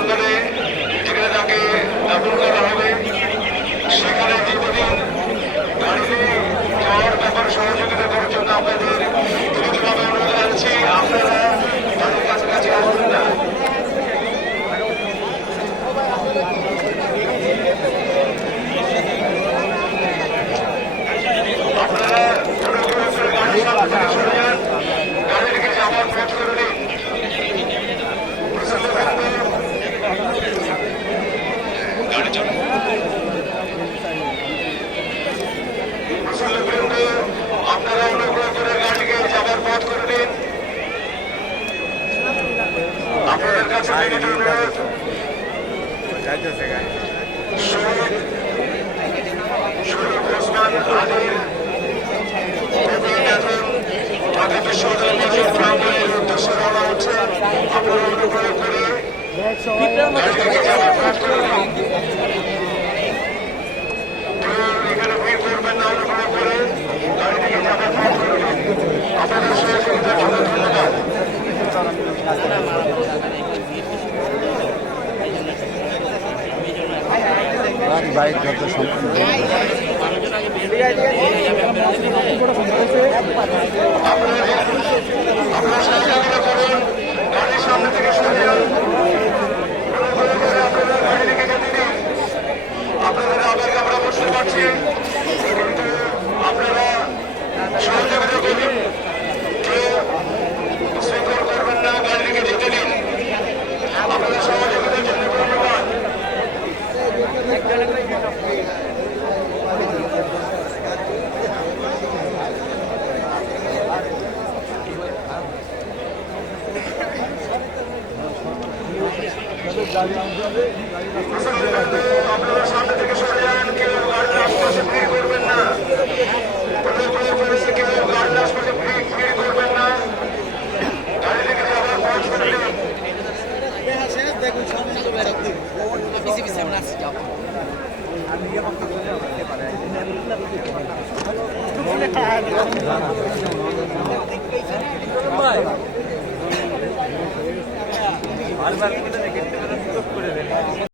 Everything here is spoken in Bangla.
প্রাঙ্গণে যেখানে তাকে দাফন করা হবে, সেখানে দীর্ঘদিন গাড়িতে যাওয়ার ব্যাপারে সহযোগিতা করার জন্য আপনাদের বিনীতভাবে অনুরোধ জানাচ্ছি, আপনারা তাদের কাছাকাছি আসবেন না। আপনারা অনুগ্রহ করে গাড়ির সামনে থেকে সরে যান, গাড়িটিকে যাওয়ার পথ করে দিন। গাড়ি চলে মুসল্লিবৃন্দ, আপনারা অনুগ্রহ করে গাড়িকে যাবার পথ করে দিন। আপনাদের কাছে বিনীত অনুরোধ, শরীফ ওসমান আলীর এখন ঢাকা বিশ্ববিদ্যালয় প্রাঙ্গণের উদ্দেশ্যে রওনা হচ্ছে। আপনারা অনুগ্রহ করে গাড়িটিকে যাবার পথ করে দিন। এখানে ভিড় করবেন না, অনুগ্রহ করে গাড়িটিকে যাবার পথ করে দিন। আপনাদের সহযোগিতার জন্য ধন্যবাদ। বাইক যত আপনারা সহযোগিতা করুন, গাড়ির সামনে থেকে সরে যান, আপনারা গাড়িটিকে যেতে দিন। আপনাদের আবেগ আমরা বুঝতে পারছি, কিন্তু আপনারা সহযোগিতা করুন, কেউ শৃঙ্খল করবেন না, গাড়িটিকে যেতে দিন। আপনাদের সহযোগিতার জন্য ধন্যবাদ। আপনারা সামনে থেকে সরে যান, কেউ গাড়ির আশপাশে ভিড় করবেন না, কেউ গাড়ির আশপাশে ভিড় করবেন না, গাড়ি থেকে যাওয়ার পথ করে দিন। দেখুন সামনে তো বেরোতে পিছিয়ে পিছিয়ে আমরা আসছি যাবো ভালো